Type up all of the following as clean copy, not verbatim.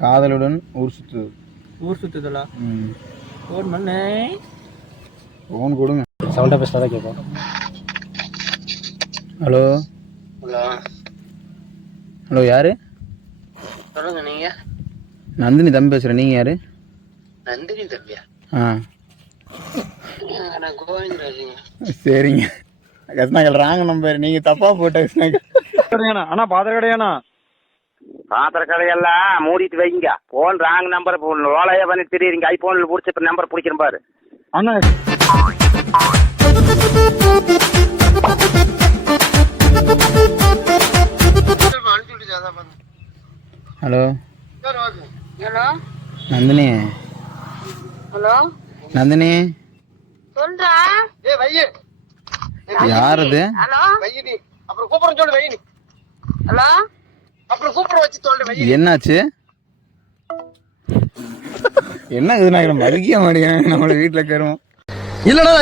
காதலுடன் ஊர் சுத்துதலா ஃபோன் பண்ணே ஃபோன் கொடுங்க சவுண்டா பேசினா கேட்கும். ஹலோ ஹலோ ஹலோ யாரு? சொல்லுங்க. நீங்க? நந்தினி தம்பி பேசுகிறேன். நீங்கள் யாரு? நந்தினி தம்பியா? நான் கோவிந்தராஜுங்க. சரிங்க. கிருஷ்ணாக்கல் ராங்க நம்பர் நீங்கள் தப்பாக போட்ட கிருஷ்ணாக்கல். அண்ணா பாத்திர கடையாண்ணா? பாத்திர கடையெல்லாம் மூடிட்டு வைங்க. போன் ராங் நம்பர் ஓலையா பண்ணி தெரியுறீங்க. ஐபோன்ல பிடிச்ச இப்ப நம்பர் பிடிக்கிறேன் பாரு அண்ணா. Hello hello Nandini. Hello Nandini சொல்றா. யார் அது? ஹலோ அப்புறம் கூப்பிடுறேன் சொல்லு. வைனி ஹலோ அப்புறம் கூப்பிடுற வச்சு சொல்லு. என்னாச்சு? என்ன இது? மதிக்க மாட்டேங்க நம்மள வீட்டுல கேருவோம். இல்லடா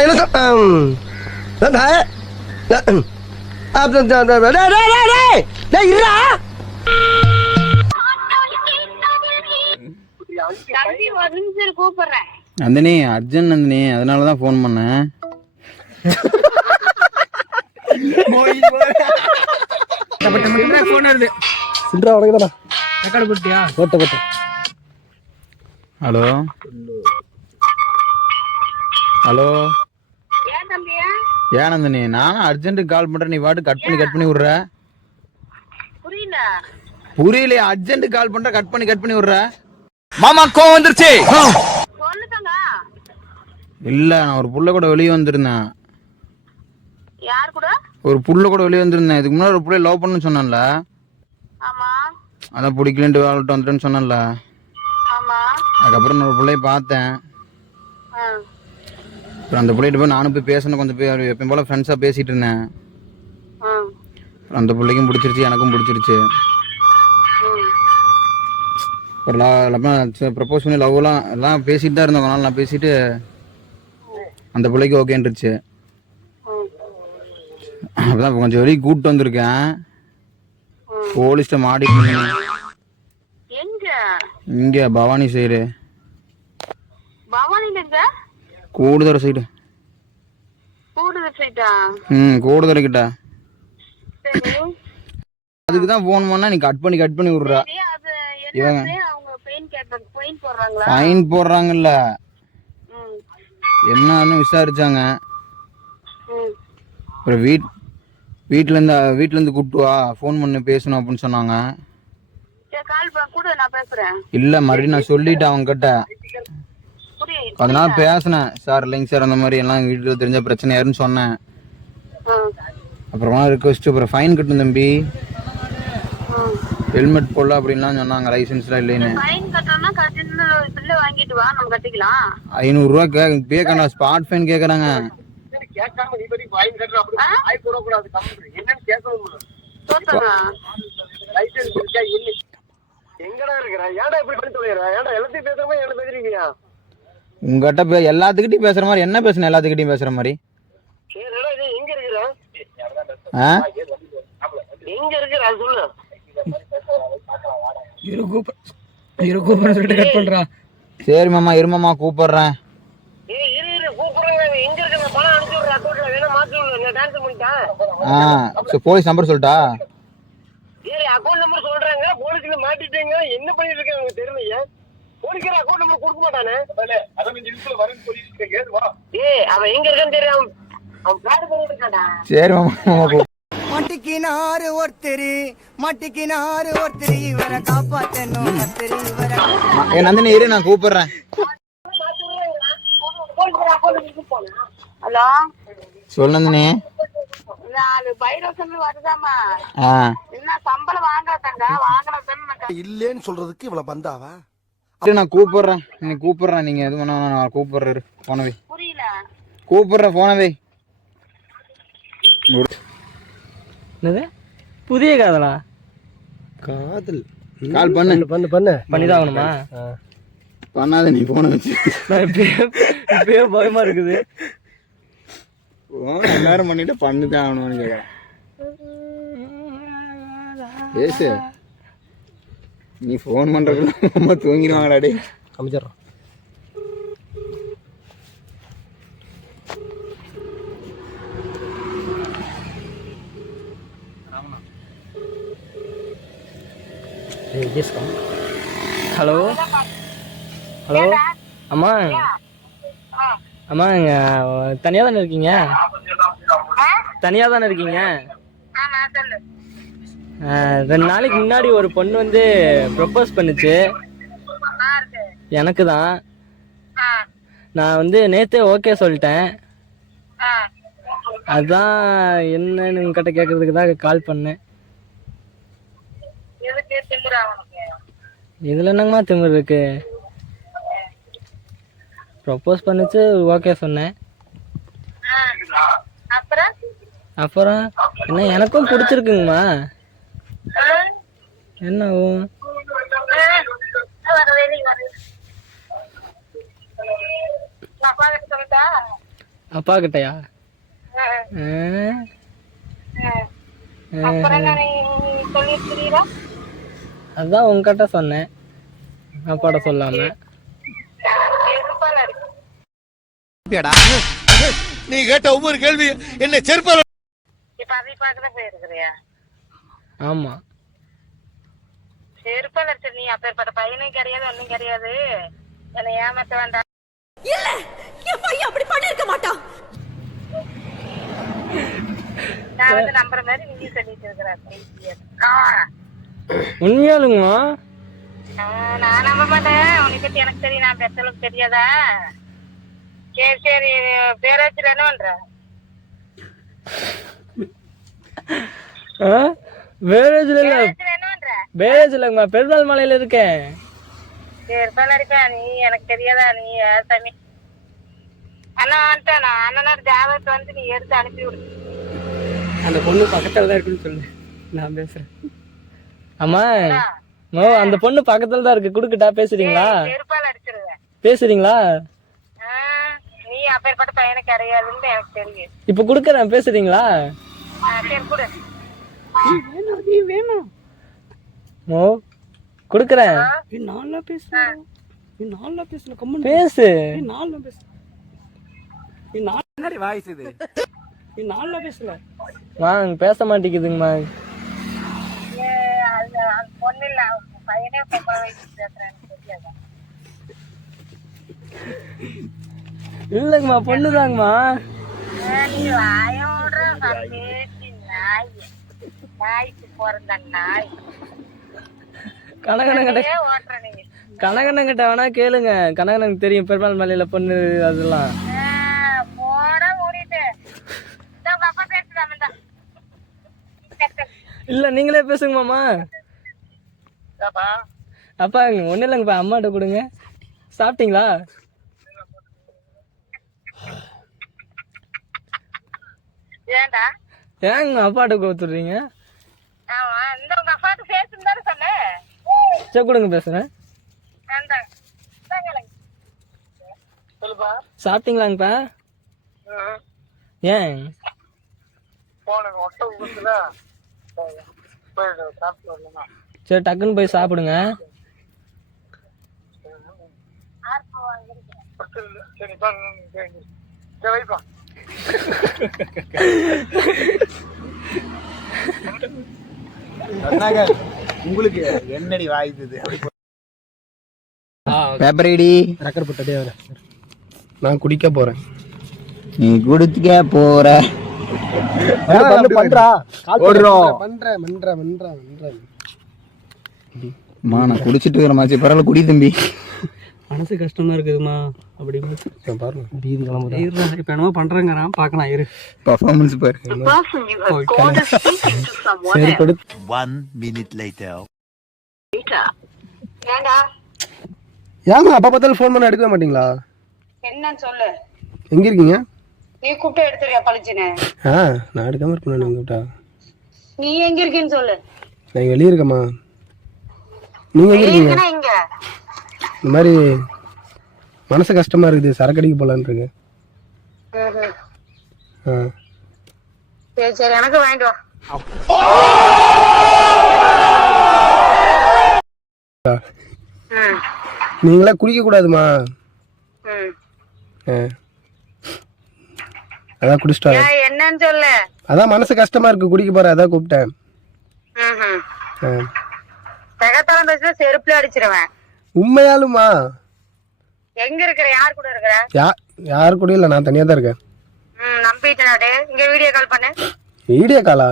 நந்தினி அர்ஜுன் நந்தினி, அதனாலதான் போன் பண்ணேன். ஹலோ ஹலோ ஏன் நந்தினி? நானும் அர்ஜென்ட்டுக்கு கால் பண்றேன், நீ பாட்டு கட் பண்ணி விடுற. புரியல. அர்ஜென்ட்டுக்கு கால் பண்ற, கட் பண்ணி விடுற. மாமா கோவம் வந்துருச்சு. இல்ல, நான் ஒரு புள்ள கூட வெளியே வந்திருந்தேன். யார் கூட? ஒரு புள்ள கூட வெளியே வந்திருந்தேன். இதுக்கு முன்னாடி ஒரு புள்ள லவ் பண்ணு சொன்னேன்ல. ஆமா. அதான் பிடிக்கலன்ட்டு வாழ்ட்டு வந்துட்டேன்னு சொன்னேன்ல. ஆமா. அதுக்கப்புறம் நான் ஒரு பிள்ளைய பார்த்தேன். அப்புறம் அந்த பிள்ளைகிட்ட போய் நானும் போய் பேசணும். கொஞ்சம் போய் எப்பயும் போல ஃப்ரெண்ட்ஸாக பேசிட்டு இருந்தேன். அந்த பிள்ளைக்கும் பிடிச்சிருச்சு, எனக்கும் பிடிச்சிருச்சு. ஒரு ப்ரப்போஸ் பண்ணி லவ்லாம் எல்லாம் பேசிட்டு தான் இருந்தோம். நாள் நான் பேசிட்டு அந்த பிள்ளைக்கு ஓகேன்றுச்சு. அப்பதான் கொஞ்சம் வெளியே கூப்பிட்டு வந்திருக்கேன். போலீஸ்ட மாடி இங்க பவானி சைடு. கூடுதர சைடு. கூடுதர கிட்ட. அதுக்குதான் போன் பண்ணா நீ கட் பண்ணி விடுறா. ஃபைன் போடுறாங்கல்ல, என்னன்னு விசாரிச்சாங்க. அப்புறம் வீட்டுல இருந்து கூப்பிட்டு வா, போன் பண்ணி பேசணும் அப்படின்னு சொன்னாங்க. இல்ல மறுபடியும் நான் சொல்லிட்டேன் அவங்க கிட்ட. அதனால பேசினேன். சார் இல்லைங்க சார், அந்த மாதிரி எல்லாம் வீட்டுல தெரிஞ்ச பிரச்சனையாருன்னு சொன்னேன். அப்புறமா ரிக்வஸ்ட், அப்புறம் ஃபைன் கட்டணும் தம்பி, ஹெல்மெட் போடல அப்படின்லாம் சொன்னாங்க. லைசன்ஸ்லாம் இல்லைன்னு. 500 ரூபா கேட்கணும். ஸ்பாட் ஃபைன் கேட்கறாங்க. உங்ககிட்ட எல்லாத்துக்கிட்டையும் பேசுற மாதிரி என்ன பேசணும்? எல்லாத்துக்கிட்டையும் பேசுற மாதிரி. சரி மாமா, இருமாமா கூப்பிடுறேன். போலீஸ் நம்பர் சொல்லிட்டா? அக்கௌண்ட் நம்பர் சொல்றாங்க. போலீஸ்ல மாட்டிட்டீங்க. என்ன பண்ணிட்டு இருக்காங்க தெரியலையா? போலீஸ்கார அக்கௌண்ட் நம்பர் கொடுக்க மாட்டானே. அவன் எங்க இருக்கான்னு தெரியும். அவன் பிளாட் பண்ணிட்டு இருக்காடா. சரி மாமா. மாட்டிக்கினாரு ஒருத்தர் இவரை காப்பாத்தணும். நந்தினி இரு, நான் கூப்பிடுறேன். ஹலோ சொல்லு நந்தினி. 4 பைரோசன் வருதாமா? என்ன சம்பளம் வாங்குறதாங்க? இல்லன்னு சொல்றதுக்கு இவ்வளவு பந்தாவா? நான் கூப்பிடுறேன். நீ கூப்பிடுறேன். நீங்க எது வேணா நான் கூப்பிடுறாரு. போனவே புரியல. கூப்பிடுறேன் போனவே. புதிய காதலா? காதல் கால் பண்ணிதான் ஆகணுமா? பண்ணாத நீ போன வச்சு. இப்பயே பயமா இருக்குது. எல்லாரும் பண்ணிட்டு பண்ணிதான் ஆகணும்னு கேட்கறேன். பேசு. நீ ஃபோன் பண்றதுக்குள்ள அம்மா தூங்கிடுவாங்கடா டேய். அமைச்சிடுறோம். ஹலோ ஹலோ அம்மா அம்மா தனியாக தானே இருக்கீங்க? தனியாக தானே இருக்கீங்க? 2 நாளைக்கு முன்னாடி ஒரு பொண்ணு வந்து ப்ரப்போஸ் பண்ணுச்சு எனக்கு தான். நான் வந்து நேத்தே ஓகே சொல்லிட்டேன். அதான் என்னன்னு உங்ககிட்ட கேட்கறதுக்கு தான் கால் பண்ணேன். இதுல என்னங்கம்மா திமிரு இருக்கு? ப்ரப்போஸ் பண்ணுச்சு, ஓகே சொன்னேன். அப்புறம் என்ன எனக்கும் பிடிச்சிருக்குங்கம்மா. என்ன அப்பா கிட்டயா? அதான் உங்ககிட்ட சொன்னேன், அப்பாட்ட சொல்லாம. நீ கேட்ட ஒவ்வொரு கேள்வி என்ன செருப்பால. ஆமா செருப்பால நீ அப்பேற்பட்ட பையனும் கிடையாது, ஒன்னும் கிடையாது. என்னை ஏமாத்த வேண்டாம். இல்ல, என் பையன் அப்படி பண்ணிருக்க மாட்டான். நான் வந்து நம்புற மாதிரி நீங்க சொல்லிட்டு இருக்கிறேன். உண்மையாலுங்கம்மா? நான் நம்ப மாட்டேன். உனக்கு பத்தி எனக்கு தெரியும், நான் பெற்றளவுக்கு தெரியாதா? சரி சரி, பேராச்சுல என்ன பண்ற? பேரேஜ்ல இல்ல, என்ன பண்ற? பேரேஜ் இல்லங்கம்மா, பெருமாள் மலையில இருக்கேன். செருப்பால அடிப்பா நீ, எனக்கு தெரியாதா? நீ தண்ணி அண்ணா வந்துட்டானா? அண்ணனோட ஜாதகத்தை வந்து நீ எடுத்து அனுப்பி விடு. அந்த பொண்ணு பக்கத்துல தான் இருக்குன்னு சொல்லு, நான் பேசுறேன். அம்மா அந்த பொண்ணு பக்கத்துல தான் இருக்கு, குடுக்கட்டா? பேசுறீங்களா? செருப்பால அடிச்சிருவேன். பேசுறீங்களா? நீ அப்பேற்பட்ட பையனை கிடையாதுன்னு எனக்கு தெரியும். இப்ப குடுக்கறேன், பேசுறீங்களா? சரி கொடு. மோ குடுக்கறேன். பேசு. வாங்க, பேச மாட்டேங்குதுங்கம்மா. பொண்ணு இல்ல, பையனே பொம்பளை வயசு பேசுறேன்னு தெரியாதா? இல்லங்கம்மா, பொண்ணுதாங்கம்மா. நீ வாயோட பேசி நாய், நாய்க்கு பிறந்த நாய். கனகனங்கிட்ட ஓட்டுற நீ. கனகனங்கிட்ட வேணா கேளுங்க, கனகனக்கு தெரியும் பெருமாள் மலையில பொண்ணு அதெல்லாம். போட மூடிட்டு அப்பா பேசுறாம. இல்ல நீங்களே பேசுங்க மாமா. அப்பா ஒண்ணு இல்லைங்கப்பா, அம்மாட்ட கொடுங்க. சாப்பிட்டீங்களா? ஏண்டா ஏங்க அப்பாட்ட கொடுத்துடுறீங்க? இந்த உங்க அப்பாட்டு பேசுன்னு தானே சொன்னேன். சரி கொடுங்க, பேசுறேன். சாப்பிட்டீங்களாங்கப்பா? ஏன் சரி டக்குன்னு போய் சாப்பிடுங்க. உங்களுக்கு என்னடி வாய்ப்புது? பேப்பர் ஐடி ரெக்கர் போட்டதே வர. நான் குடிக்க போறேன். நீ குடிக்க போற? பண்றா ஓடுறோம். பண்றேன் பண்றேன் பண்றேன் பண்றேன். நான் குடிச்சிட்டு இருக்கிற மாதிரி பரவாயில்ல, குடி தம்பி. மனசு கஷ்டமா இருக்குதுமா. அப்படி பாருங்க, பீதி கிளம்புறேன். இப்ப என்னமோ பண்றேங்கிறான், பாக்கலாம் இரு. பர்ஃபார்மன்ஸ் பாரு. சரி கொடு. 1 minute later. ஏண்டா ஏமா அப்பா பார்த்தாலும் ஃபோன் பண்ண எடுக்கவே மாட்டீங்களா? என்னன்னு சொல்லு. எங்க இருக்கீங்க? நீ கூப்பிட்டு எடுத்துறியா பழிச்சுன்னு? நான் எடுக்காம இருப்பேன். நீங்க கூப்பிட்டா நீ எங்க இருக்கேன்னு சொல்லு. நான் வெளியே இருக்கேம்மா. நீங்க எங்க இருக்கீங்க? இங்க இந்த மாதிரி மனசு கஷ்டமா இருக்குது, சரக்கு அடிக்க போலான்னு இருக்கு. சரி சரி, எனக்கு வாங்கிட்டு வா. ம் நீங்களா குடிக்க கூடாதுமா. ம் அதான் குடிச்சிட்டா. ஏன் என்னன்னு சொல்லு. அதான் மனசு கஷ்டமா இருக்கு, குடிக்க போறேன், அதான் கூப்பிட்டேன். தகத்தாலும் பேசுனா செருப்புல அடிச்சிருவேன். உண்மையாலுமா? எங்க இருக்கிற, யார் கூட இருக்கிற? யாரு கூட இல்ல, நான் தனியா தான் இருக்கேன். நம்பிட்டேனாடே. இங்க வீடியோ கால் பண்ணு. வீடியோ காலா?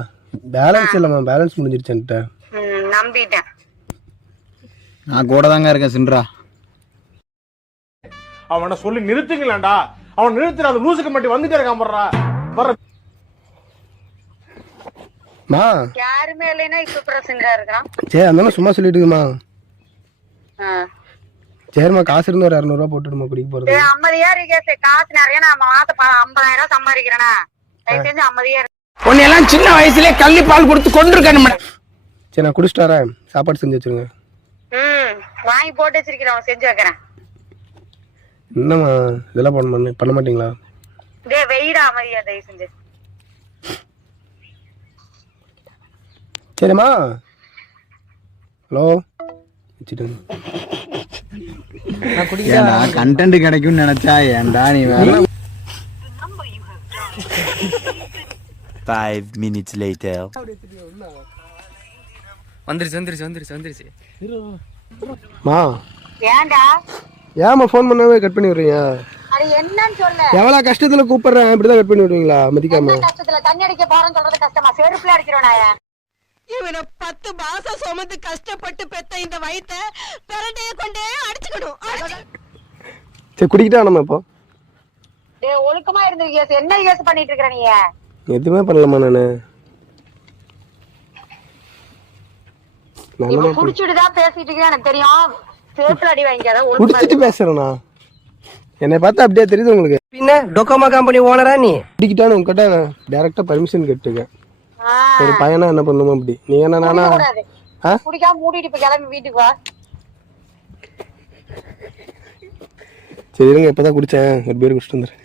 பேலன்ஸ் இல்லம்மா, பேலன்ஸ் முடிஞ்சிருச்சுன்ட்டு. நம்பிட்டேன். நான் கூட தாங்க இருக்கேன் சின்ரா. அவனை சொல்லி நிறுத்துங்களேன்டா. அவன் நிறுத்துற அந்த லூசுக்கு மட்டும் வந்துட்டே இருக்கான் போடுறா. மா யாருமே இல்லைன்னா இப்ப பிரசங்கா இருக்கான். சரி அந்த சும்மா சொல்லிட்டு இருக்குமா. சரிம்மா, காசு இருந்து ஒரு 200 ரூபா போட்டுடுமா குடிக்க போறது. 50 இருக்கு காசு நிறைய. நான் மாசம் 50,000 சம்பாதிக்கிறேனா? தயவு செஞ்சு 50 உன்னையெல்லாம் சின்ன வயசுலயே கள்ளி பால் கொடுத்து கொண்டிருக்கேன். சரி நான் குடிச்சிட்டு வரேன், சாப்பாடு செஞ்சு வச்சிருங்க. வாங்கி போட்டு வச்சிருக்கிறேன், செஞ்சு வைக்கிறேன். என்னம்மா இதெல்லாம் பண்ண மாட்டீங்களா? டேய் வெயிடா அமைதியா தயவு செஞ்சு. சரிம்மா. ஹலோ வச்சுட்டு ஏன்டா கண்டென்ட் கிடைக்கும்னு நினைச்சா ஏன்டா நீ வேற. 5 minutes later. வந்துருச்சு. மா ஏன்டா ஏமா ஃபோன் பண்ணவே கட் பண்ணி விடுறீங்க? அது என்னன்னு சொல்லு. எவ்வளவு கஷ்டத்துல கூப்பிடுறேன், இப்படிதான் கட் பண்ணி விடுவீங்களா? மதிக்காம கஷ்டத்துல தண்ணி அடிக்க போறேன்னு சொல்றது கஷ்டமா? செருப்புல அடிக்கிறவனாயா? இவனை 10 மாசம் சுமந்து கஷ்டப்பட்டு பெத்த இந்த வயித்தை பிரண்டைய கொண்டே அடிச்சுக்கணும். சரி குடிக்கிட்டா நம்ம இப்போ. டேய் ஒழுக்கமா இருந்து என்ன யூஸ் பண்ணிட்டு இருக்கற நீ? எதுவுமே பண்ணலமா நானு. நீ குடிச்சிட்டு தான் பேசிட்டு இருக்க எனக்கு தெரியும். செருப்புல அடி வாங்கிக்காத. குடிச்சிட்டு பேசுறேனா? என்னை பார்த்தா அப்படியே தெரியுது உங்களுக்கு? பின்ன டொக்கோமா கம்பெனி ஓனரா நீ? குடிக்கிட்டான்னு உங்ககிட்ட டைரக்டா பர்மிஷன் கேட்டுருக்கேன். ஒரு பையனா என்ன பண்ணுமா அப்படி? நீ என்ன நானா குடிக்காம மூடிட்டு இப்ப கிளம்பி வீட்டுக்கு வா. சரி இருங்க, இப்பதான் குடிச்சேன், ஒரு பேர் குடிச்சிட்டு வந்துடுறேன்.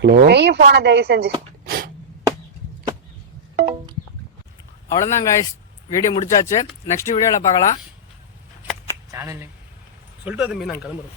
ஹலோ வெய்யும் போன தயவு செஞ்சு. அவ்வளோதான் காய்ஸ், வீடியோ முடிச்சாச்சு. நெக்ஸ்ட் வீடியோவில் பார்க்கலாம். சேனல் சொல்லிட்டு தம்பி நான் கிளம்புறேன்.